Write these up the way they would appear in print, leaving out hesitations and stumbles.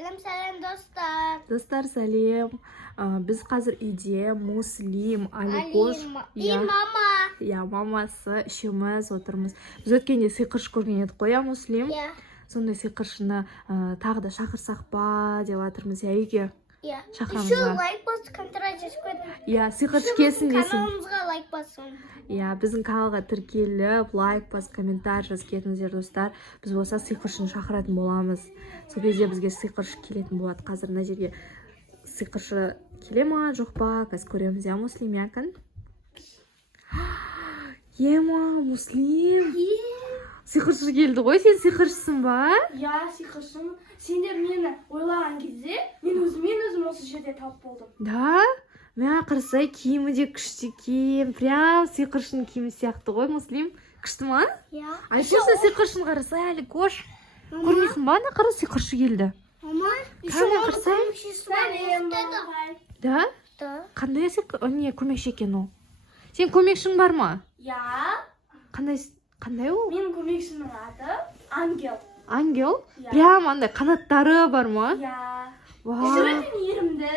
Сәлем достар. Достар, сәлем. Біз қазір үйде Муслим, Аликош И мама. мамасы үшеуміз отырмыз. Біз өткенде сиқыршы көрген едік қой, Муслим. Сондай сиқыршыны тағы да шақырсақ па деп жатырмыз. Үйге шақырамыз ба? Еще лайк басып, контроль жасап қойдым. Сиқыршы келсін десін. Каналымызға лайк бассын. Біздің каналға тіркеліп, лайк бас, комментарий жазып кетіңіздер, достар. Біз болса сиқыршыны шақыратын боламыз. Сол кезде бізге сиқыршы келетін болады. Қазір мына жерге сиқыршы келе ма, жоқ па? Қазір көреміз, Муслим, якын. Ема, Муслим. Сиқыршы келді ғой, сен сиқыршысың ба? Сиқыршымын. Сендер мені ойлаған кезде, мен өзім осы жерде тауып болдым. Да? Мә қарасай, киімі де күшті киім. Прям сиқыршының киімі сияқты ғой, Муслим. Күшті ма? Айкошны сиқыршын қарасай, Аликош. Көрмейсің ба? Ана қара сиқыршы келді. Мама, Да? Қандай көмекші екен ол? Сен көмекшің бар ма? Қандай ол? Менің көмекшінің аты Ангел. Ангел? Прям андай қанаттары бар ма? Өте мейірімді.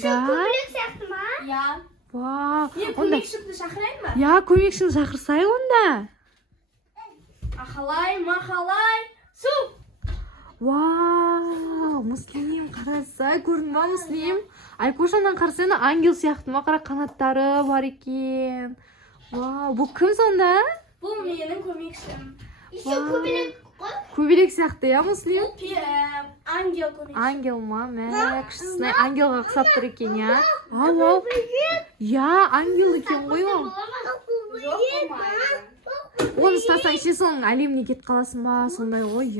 көбелек сияқты ма? Вау. Мен көмекшімді шақырайын ба? Көмекшіні шақырсай онда. Ақалай, мақалай, су. Вау, Муслим, қарасай, көрдің ба, Муслим? Айкошанан қарасайна ангел сияқты ма, қара қанаттары бар екен. Вау, бұл кім сонда? Бұл менің көмекшім. Көбелек сияқты, Муслим? Ангел көмекшім. Ангел ма, мә, күштісіне ангелға қысап тұр екен, Вау. Ангел екен ғой ол. Жоқ болмайды. Оны ұстасаң, соның әлеміне кет қаласың ба, сондай ғой,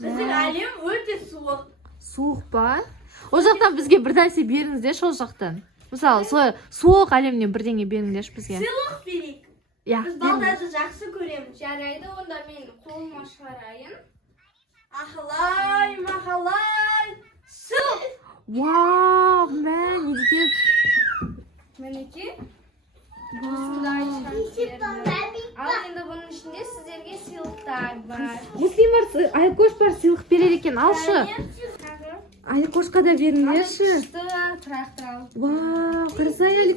Біздің әлем өте суық. Суық ба? Ол жақтан бізге бір нәрсе беріңіздерші, ол жақтан. Мысалы, суық әлемнен бірдеңе беріңдерші бізге. Сыйлық берейік. Біз балдарды жақсы көреміз. Жарайды, онда мен қолыма шығарайын. Ақылай, мақалай, су. Вау, мә, не деген? Мінеке. Осындай шарттер. Ал енді бұның ішінде сіздерге сыйлықтар бар. Муслим бар, Айкош бар, сыйлық берер екен, алшы. Айкошқа да беріңдерші. Тұрақты ал. Вау, қарасай,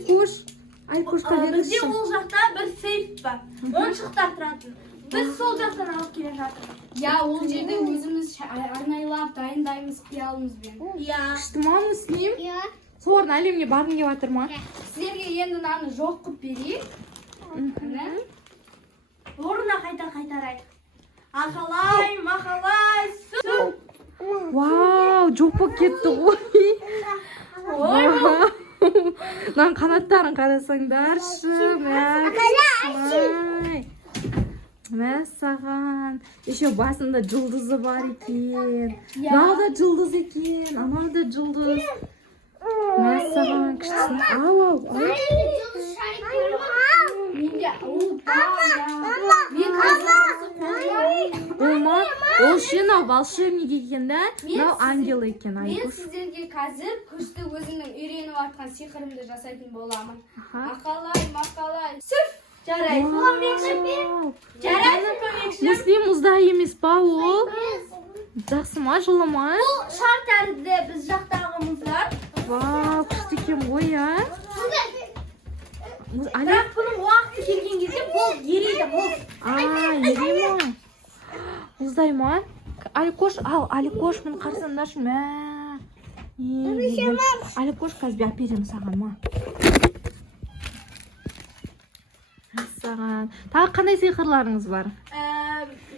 Айкошқа Бізде беріңдерші. ол жақта бір сейф бар. Ойыншықтар тұратын. Біз сол жақтан алып келе жатырмыз. Ол жерде өзіміз арнайлап дайындаймыз қиялымызбен. Күшті ма, Муслим? Солардың әлеміне барғың келіп жатыр ма? Сіздерге енді мынаны жоқ қылып берейік. Орнына қайта қайтарайық. Ақалай, мақалай, су. Вау, жоқ болып кетті ғой. Мынаның қанаттарын қарасаңдаршы. Мә саған. Еще басында жұлдызы бар екен. Мынау да жұлдыз екен, анау да жұлдыз. Мә саған, күштісін. Ол шынау волшебник екен да, мынау ангел екен. Мен сіздерге қазір күшті өзімнің үйреніп атқан сиқырымды жасайтын боламын. Ақалай, мақалай, сүф! Жарайды. Жарайды, көмекші. Муслим мұздай емес па ол? Жақсы ма, жылы ма? Бұл шар тәрізді біз жақтағы мұздар. Вау, күшті екен ғой, Бірақ бұның уақыты келген кезде бұл ерейді, мұз. Ерей ма? Мұздай ма? Аликош, Аликош, мұны қарсаңдаршы, мә. Аликош, қазір әперем саған ма? Саған. Тағы қандай сиқырларыңыз бар?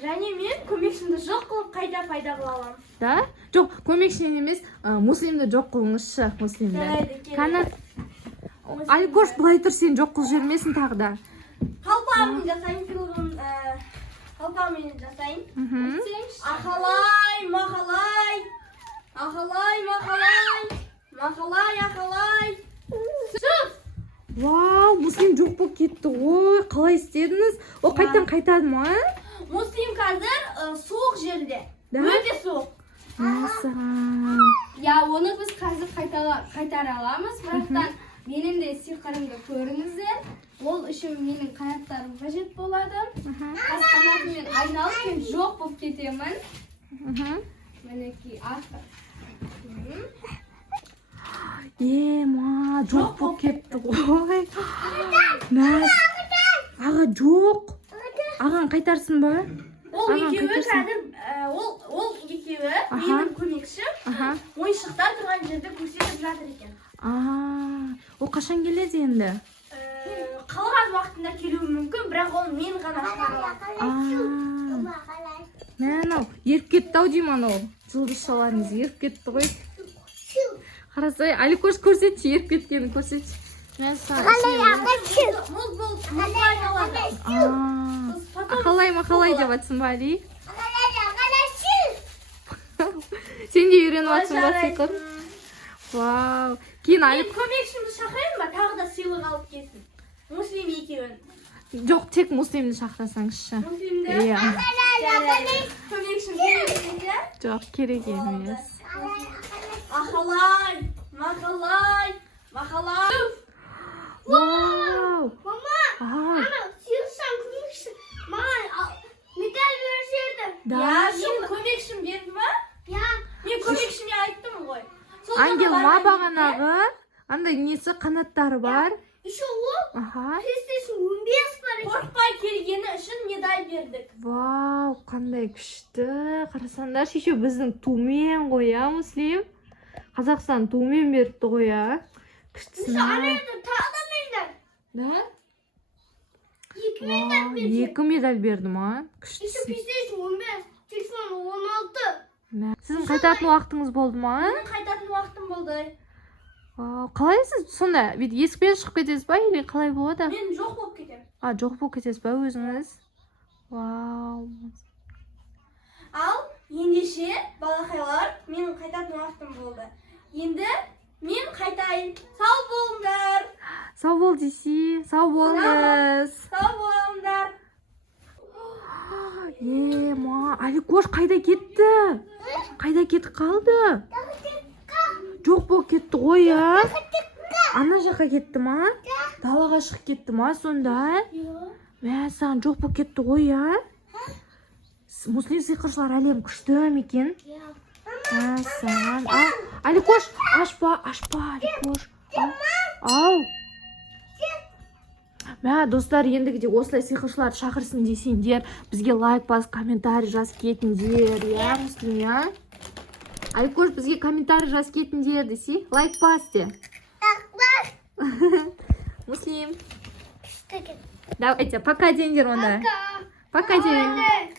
Және мен көмекшімді жоқ қылып қайта пайда қыла аламын. Да? Жоқ, көмекшінен емес, Муслимді жоқ қылыңызшы, Муслимді. Қана, Аликош, бұлай тұр, сен жоқ қыл жермесін тағы да. Қалпағымен жасайын, сыйлығын қалпағымен жасайын. Ақалай, мақалай, ақалай, мақалай, мақалай, ақалай. Сүп! Вау, Муслим жоқ болып кетті ғой, қалай істедіңіз? Ол қайттан қайтады ма? Муслим қазір суық жерде. Өте суық. Мәсаған. Оны біз қазір қайтара аламыз, бірақтан менің де сиқырымды көріңіздер. Ол үшін менің қанаттарым қажет болады. Қанатыммен айналып мен жоқ болып кетемін. мінекей аты. ма, жоқ болып кетті ғой. Мәз. Аға жоқ. Аған қайтарсын ба? Ол екеуі кәдім, ол екеуі менің көмекшім. Ойыншықтар тұрған жерді көрсетіп жатыр екен. Ол қашан келеді енді? Қалған уақытында келуі мүмкін, бірақ ол мен ғана шығарам. Анау, еріп кетті ау деймін анау. Жұлдыз шаларыңыз еріп кетті ғой. Қарасай, Аликош көрсетші, еріп кеткенін көрсетші. Ақалай деп атсын ба, Али? Сен де үйреніп атсын ба, сиқыр? Вау. Кейін Мен көмекшімді шақырайын ба, тағы да сыйлық алып келсін. Муслим екеуін. Жоқ, тек Муслимді шақырасаңызшы. Муслимді? Көмекшім келеді. Жоқ, керек емес. Ақалай, мақалай. Вау! Мама, ана сыйлықтан көмекші маған медаль берсейді. Мен көмекшім берді ма? Мен көмекшіме айттым ғой. Ангел ма бағанағы? Андай несі қанаттары бар? Еще ол PlayStation 15 бар. Қорықпай келгені үшін медаль бердік. Вау, қандай күшті. Қарасаңдар, шеше біздің тумен ғой, Муслим? Қазақстан тумен беріпті ғой, күштісін. Да? 2 медаль берді. 2 медаль берді ма? Еще Күштісін. PlayStation 15, телефон 16. Сіздің қайтатын уақытыңыз болды ма? Менің қайтатын уақытым болды. Қалай сіз сонда? Есікпен шығып кетесіз ба? Или қалай болады? Мен жоқ болып кетем. Жоқ болып кетесіз ба өзіңіз? Вау. Ал ендеше балақайлар, менің қайтатын уақытым болды. Енді мен қайтайын. Сау болыңдар. Сау бол десе, сау болыңыз. Сау болыңдар. Ма, Аликош қайда кетті? Қайда кетіп қалды? Жоқ болып кетті ғой, Ана жаққа кетті ма? Далаға шығып кетті ма сонда? Саған жоқ болып кетті ғой, Муслим сиқыршылар әлем күшті екен. Саған. Аликош, ашпа, Аликош. Ау. Достар, ендігіде осылай сиқыршылар шақырсын десеңдер, бізге лайк бас, комментарий жазып кетіңдер, Муслим, Аликош, бізге комментарий жазып кетіңдер десе, лайк бас де. Муслим. Давайте, пока деңдер онда. Пока деңдер.